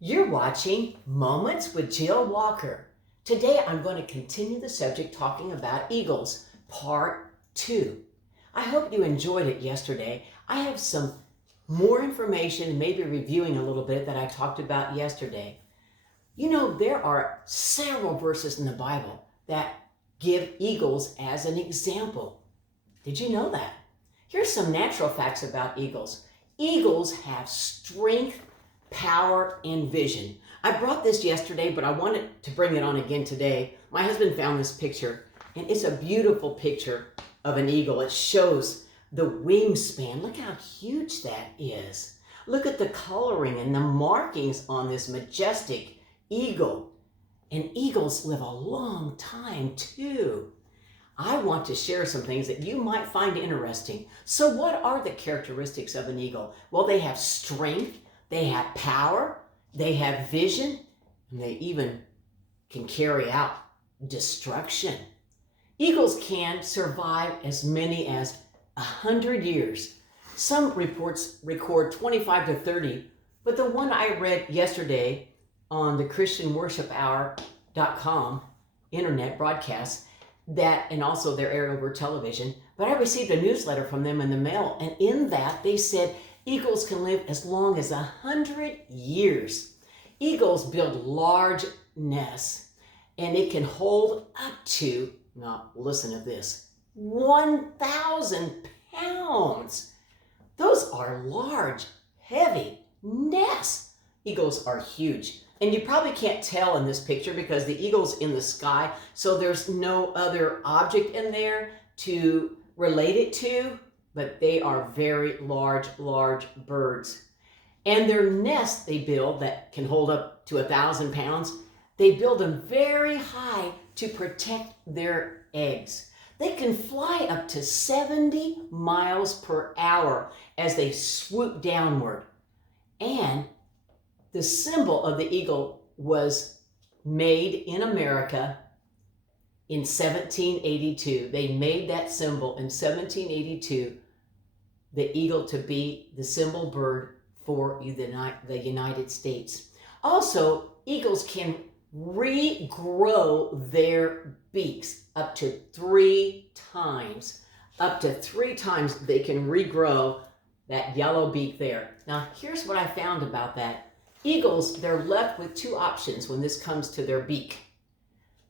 You're watching Moments with Jill Walker. Today I'm going to continue the subject talking about eagles, part 2. I hope you enjoyed it yesterday. I have some more information, maybe reviewing a little bit that I talked about yesterday. You know, there are several verses in the Bible that give eagles as an example. Did you know that? Here's some natural facts about eagles. Eagles have strength, power, and vision. I brought this yesterday, but I wanted to bring it on again today. My husband found this picture, and it's a beautiful picture of an eagle. It shows the wingspan. Look how huge that is. Look at the coloring and the markings on this majestic eagle. And eagles live a long time too. I want to share some things that you might find interesting. So what are the characteristics of an eagle? Well, they have strength, they have power, they have vision, and they even can carry out destruction. Eagles can survive as many as 100 years. Some reports record 25 to 30, but the one I read yesterday on the ChristianWorshipHour.com internet broadcast, that and also their air over television, but I received a newsletter from them in the mail, and in that they said eagles can live as long as 100 years. Eagles build large nests, and it can hold up to, now listen to this, 1,000 pounds. Those are large, heavy nests. Eagles are huge. And you probably can't tell in this picture because the eagle's in the sky, so there's no other object in there to relate it to, but they are very large birds. And their nests they build that can hold up to 1,000 pounds, they build them very high to protect their eggs. They can fly up to 70 miles per hour as they swoop downward. And the symbol of the eagle was made in America in 1782. They made that symbol in 1782, the eagle to be the symbol bird for the United States. Also, eagles can regrow their beaks up to 3 times. Up to 3 times they can regrow that yellow beak there. Now, here's what I found about that. Eagles, they're left with 2 options when this comes to their beak.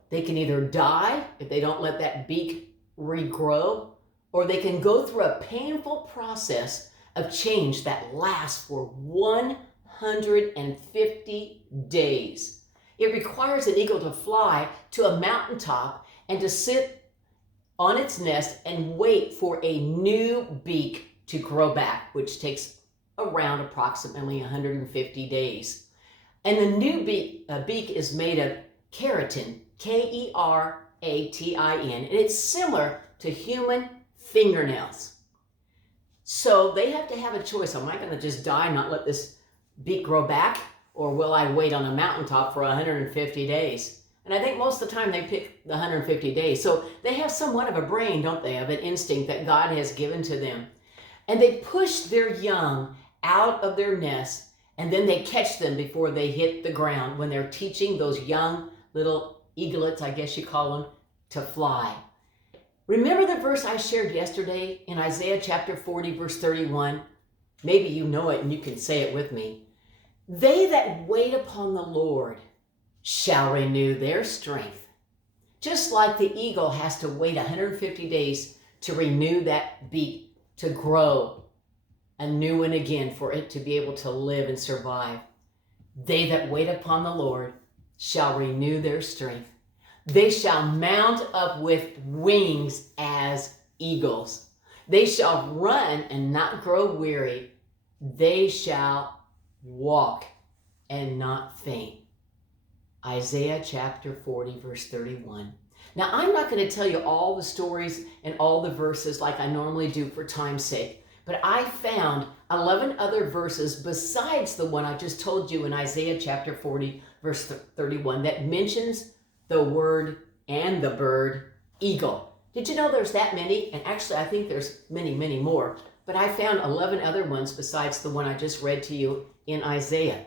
They can either die if they don't let that beak regrow, or they can go through a painful process of change that lasts for 150 days. It requires an eagle to fly to a mountaintop and to sit on its nest and wait for a new beak to grow back, which takes around approximately 150 days. And the new beak is made of keratin, Keratin, and it's similar to human fingernails. So they have to have a choice. Am I going to just die and not let this beak grow back? Or will I wait on a mountaintop for 150 days? And I think most of the time they pick the 150 days. So they have somewhat of a brain, don't they, of an instinct that God has given to them. And they push their young out of their nest, and then they catch them before they hit the ground when they're teaching those young little eaglets, I guess you call them, to fly. Remember the verse I shared yesterday in Isaiah chapter 40, verse 31? Maybe you know it and you can say it with me. They that wait upon the Lord shall renew their strength. Just like the eagle has to wait 150 days to renew that beak, to grow a new one again for it to be able to live and survive. They that wait upon the Lord shall renew their strength. They shall mount up with wings as eagles. They shall run and not grow weary. They shall walk and not faint. Isaiah chapter 40, verse 31. Now, I'm not going to tell you all the stories and all the verses like I normally do for time's sake, but I found 11 other verses besides the one I just told you in Isaiah chapter 40, verse 31, that mentions the word and the bird eagle. Did you know there's that many? And actually, I think there's many, many more. But I found 11 other ones besides the one I just read to you in Isaiah.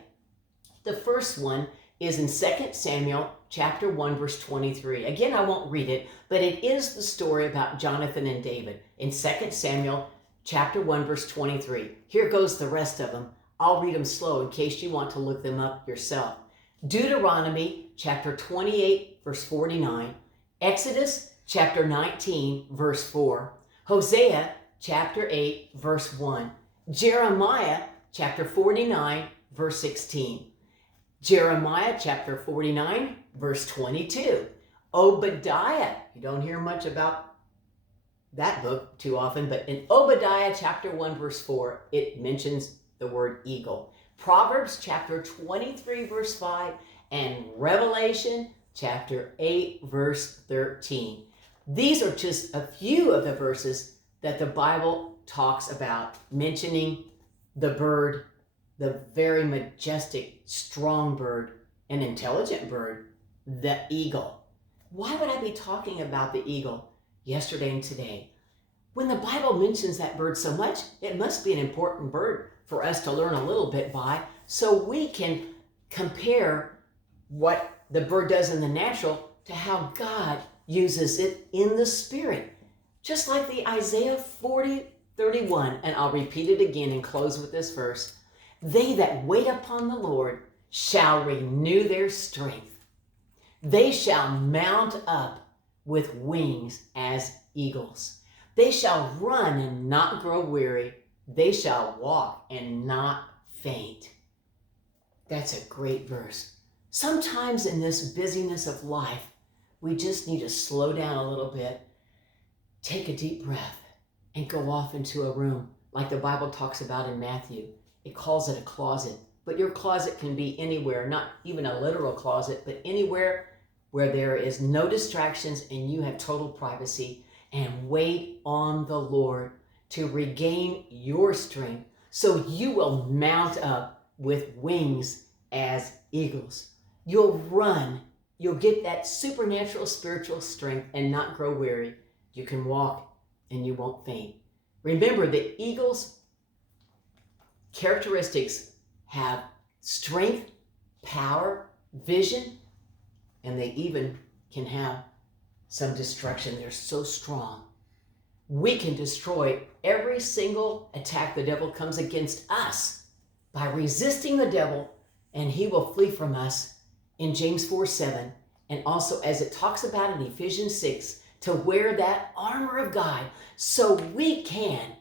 The first one is in 2 Samuel chapter 1, verse 23. Again, I won't read it, but it is the story about Jonathan and David in 2 Samuel chapter 1, verse 23. Here goes the rest of them. I'll read them slow in case you want to look them up yourself. Deuteronomy chapter 28, verse 49. Exodus chapter 19, verse 4. Hosea chapter 8, verse 1. Jeremiah chapter 49, verse 16. Jeremiah chapter 49, verse 22. Obadiah, you don't hear much about that book too often, but in Obadiah chapter 1, verse 4, it mentions the word eagle. Proverbs chapter 23, verse 5, and Revelation chapter 8, verse 13. These are just a few of the verses that the Bible talks about, mentioning the bird, the very majestic, strong bird, an intelligent bird, the eagle. Why would I be talking about the eagle yesterday and today? When the Bible mentions that bird so much, it must be an important bird for us to learn a little bit by, so we can compare what the bird does in the natural to how God uses it in the spirit. Just like the Isaiah 40:31, and I'll repeat it again and close with this verse. They that wait upon the Lord shall renew their strength. They shall mount up with wings as eagles. They shall run and not grow weary. They shall walk and not faint. That's a great verse. Sometimes in this busyness of life, we just need to slow down a little bit, take a deep breath, and go off into a room like the Bible talks about in Matthew. It calls it a closet, but your closet can be anywhere, not even a literal closet, but anywhere where there is no distractions and you have total privacy, and wait on the Lord to regain your strength so you will mount up with wings as eagles. You'll run, you'll get that supernatural spiritual strength and not grow weary. You can walk and you won't faint. Remember, the eagle's characteristics have strength, power, vision, and they even can have some destruction. They're so strong. We can destroy every single attack the devil comes against us by resisting the devil, and he will flee from us in James 4:7, and also as it talks about in Ephesians 6, to wear that armor of God so we can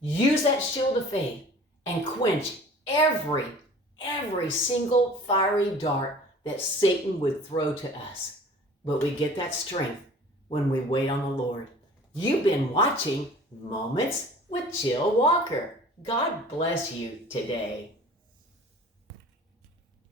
use that shield of faith and quench every single fiery dart that Satan would throw to us. But we get that strength when we wait on the Lord. You've been watching Moments with Jill Walker. God bless you today.